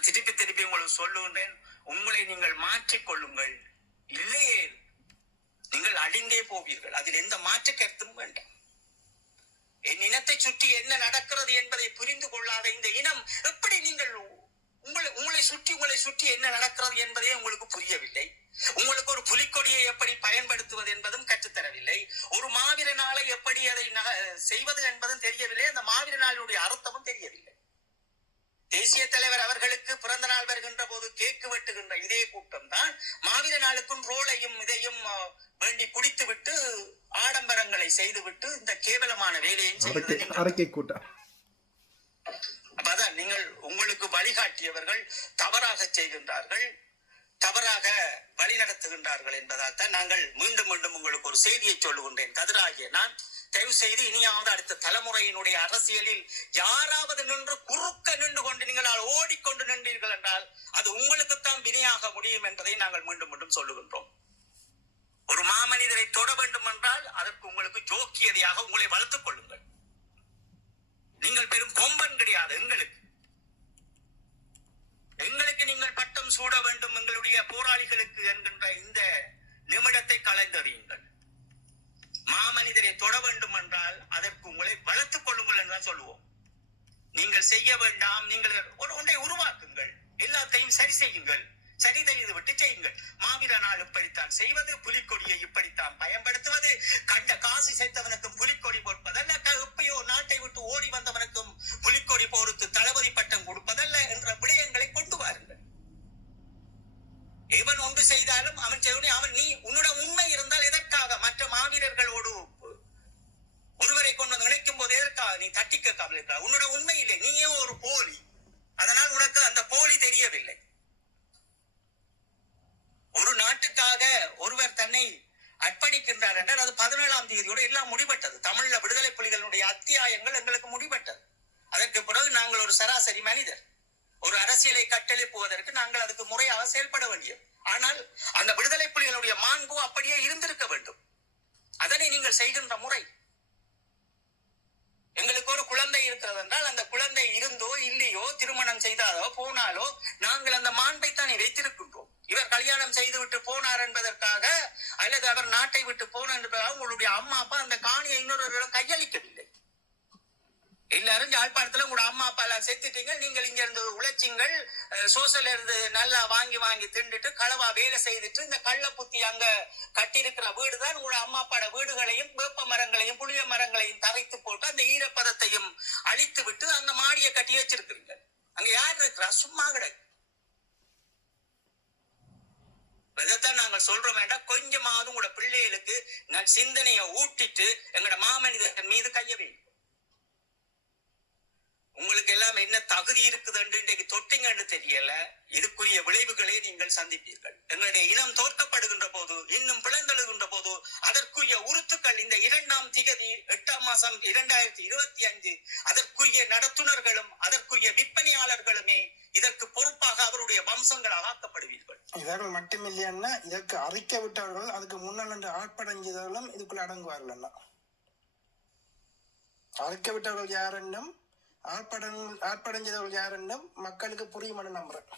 நான் திருப்பி திருப்பி உங்களுக்கு சொல்லுகின்றேன், உங்களை நீங்கள் மாற்றிக்கொள்ளுங்கள், இல்லையே நீங்கள் அழிந்தே போவீர்கள். அதில் எந்த மாற்று கருத்தும் வேண்டாம். என் இனத்தை சுற்றி என்ன நடக்கிறது என்பதை புரிந்து கொள்ளாத இந்த இனம் எப்படி நீங்கள் உங்களை சுற்றி என்ன நடக்கிறது என்பதே உங்களுக்கு புரியவில்லை. உங்களுக்கு ஒரு புலிக்கொடியை எப்படி பயன்படுத்துவது என்பதும் கற்றுத்தரவில்லை. ஒரு மாவீர நாளை எப்படி அதை செய்வது என்பதும் தெரியவில்லை. அந்த மாவீர நாளுடைய அர்த்தமும் தெரியவில்லை. தேசிய தலைவர் அவர்களுக்கு பிறந்த நாள் வருகின்ற போது கேக்கு வெட்டுகின்ற இதே கூட்டம் தான் மாவீர நாளுக்கும் ரோலையும் இதையும் வேண்டி குடித்து விட்டு ஆடம்பரங்களை செய்துவிட்டு இந்த கேவலமான வேலையை கூட்டம். அப்பதான் நீங்கள் உங்களுக்கு வழிகாட்டியவர்கள் தவறாக செய்கின்றார்கள், தவறாக வழி நடத்துகின்றார்கள் என்பதால் தான் நாங்கள் மீண்டும் மீண்டும் உங்களுக்கு ஒரு செய்தியை சொல்லுகின்றேன். கதிராகிய நான் தயவு செய்து இனியாவது அடுத்த தலைமுறையினுடைய அரசியலில் யாராவது நின்று குறுக்க நின்று கொண்டு நீங்கள் ஓடிக்கொண்டு நின்றீர்கள் என்றால் அது உங்களுக்குத்தான் வினையாக முடியும் என்பதை நாங்கள் மீண்டும் மீண்டும் சொல்லுகின்றோம். ஒரு மாமனிதரை தொட வேண்டும் என்றால் அதற்கு உங்களுக்கு ஜோக்கியதையாக உங்களை வளர்த்துக் கொள்ளுங்கள். நீங்கள் பெரும் கொம்பன் கிடையாது. எங்களுக்கு நீங்கள் பட்டம் சூட வேண்டும் எங்களுடைய போராளிகளுக்கு என்கின்ற இந்த நிமிடத்தை கலைந்தறியுங்கள். மாமனிதரை தொட வேண்டும் என்றால் அதற்கு உங்களை வளர்த்துக் கொள்ளுங்கள் என்றுதான் சொல்லுவோம். நீங்கள் செய்ய வேண்டாம், நீங்கள் ஒன்றை உருவாக்குங்கள், எல்லாத்தையும் சரி செய்யுங்கள், சரி தெரிந்து விட்டு செய்யுங்கள். மாவீர நாள் இப்படித்தான் செய்வது, புலிக்கொடியை இப்படித்தான் பயன்படுத்துவது, கண்ட காசு சேர்த்தவனுக்கும் புலிக்கொடி பொறுப்பதல்ல, எப்பயோ நாட்டை விட்டு ஓடி வந்தவனுக்கும் புலிக்கொடி பொறுத்து தளபதி பட்டம் கொடுப்பதல்ல என்ற விடயங்களை கொண்டு வாருங்கள். எவன் ஒன்று செய்தாலும் அவன் செய்ய அவன் நீ உன்னோட உண்மை இருந்தால் எதற்காக மற்ற மாவீரர்களோடு ஒருவரை கொண்டு வந்து நினைக்கும் போது எதற்காக நீ தட்டிக்க கவலை? உன்னோட உண்மையிலே நீயே ஒரு போலி, அதனால் உனக்கு அந்த போலி தெரியவில்லை. ஒரு நாட்டுக்காக ஒருவர் தன்னை அர்ப்பணிக்கின்றார் என்றால் அது 17ஆம் தேதியோடு எல்லாம் முடிபட்டது. தமிழ்ல விடுதலை புலிகளுடைய அத்தியாயங்கள் எங்களுக்கு முடிபட்டது. அதற்கு பிறகு நாங்கள் ஒரு சராசரி மனிதர். ஒரு அரசியலை கட்டெழுப்புவதற்கு நாங்கள் அதுக்கு முறையாக செயல்பட வேண்டியது. ஆனால் அந்த விடுதலை புலிகளுடைய மாண்பு அப்படியே இருந்திருக்க வேண்டும். அதனை நீங்கள் செய்கின்ற முறை, எங்களுக்கு ஒரு குழந்தை இருக்கிறது என்றால் அந்த குழந்தை இருந்தோ இல்லையோ, திருமணம் செய்தாலோ போனாலோ நாங்கள் அந்த மாண்பை தானே வைத்திருக்கின்றோம். இவர் கல்யாணம் செய்து விட்டு போனார் என்பதற்காக அல்லது அவர் நாட்டை விட்டு போனார் என்பதற்காக உங்களுடைய அம்மா அப்பா அந்த காணியை இன்னொருவரிடம் கையளிக்கவில்லை. எல்லாரும் யாழ்ப்பாணத்துல உங்களோட அம்மா அப்பா எல்லாம் செத்துட்டீங்க, நீங்கள் இங்க இருந்து உழைச்சிங்கள், சோசல இருந்து நல்லா வாங்கி திண்டுட்டு களவா வேலை செய்துட்டு இந்த கள்ள புத்தி அங்க கட்டியிருக்கிற வீடுதான் உங்களோட அம்மா அப்பாட வீடுகளையும் வேப்ப மரங்களையும் புளிய மரங்களையும் தரைத்து போட்டு அந்த ஈரப்பதத்தையும் அழித்து விட்டு அங்க மாடியை கட்டி வச்சிருக்கிறீங்க. அங்க யார் இருக்கிறா? சும்மா கிடையாது. இதைத்தான் நாங்கள் சொல்றோம் வேண்டாம், கொஞ்சமாவது உங்களோட பிள்ளைகளுக்கு நான் சிந்தனையை ஊட்டிட்டு எங்களோட மாமனிதன் மீது கைய வைக்கும். உங்களுக்கு எல்லாம் என்ன தகுதி இருக்குதுன்னு இன்றைக்கு தொட்டிங்கன்னு தெரியல. இதுக்குரிய விளைவுகளை நீங்கள் சந்திப்பீர்கள். எங்களுடைய இனம் தோற்கப்படுகின்ற போது, இன்னும் பிளந்தெழுகின்ற போது அதற்குரிய உறுத்துக்கள் இந்த 2ஆம் திகதி 8ஆம் மாசம் 2025 அதற்குரிய நடத்துனர்களும் அதற்குரிய விற்பனையாளர்களுமே இதற்கு பொறுப்பாக அவருடைய வம்சங்களாக ஆக்கப்படுவீர்கள். இவர்கள் மட்டுமில்லையா, இதற்கு அறிக்க விட்டவர்கள் அதுக்கு முன்னாள் ஆட்படைஞ்சவர்களும் இதுக்குள்ள அடங்குவார்கள். அறிக்க விட்டவர்கள் யாரென்னும் ஆட்படைஞ்சவர்கள் யாரென்னும் மக்களுக்கு புரியுமென்னு நம்புறேன்.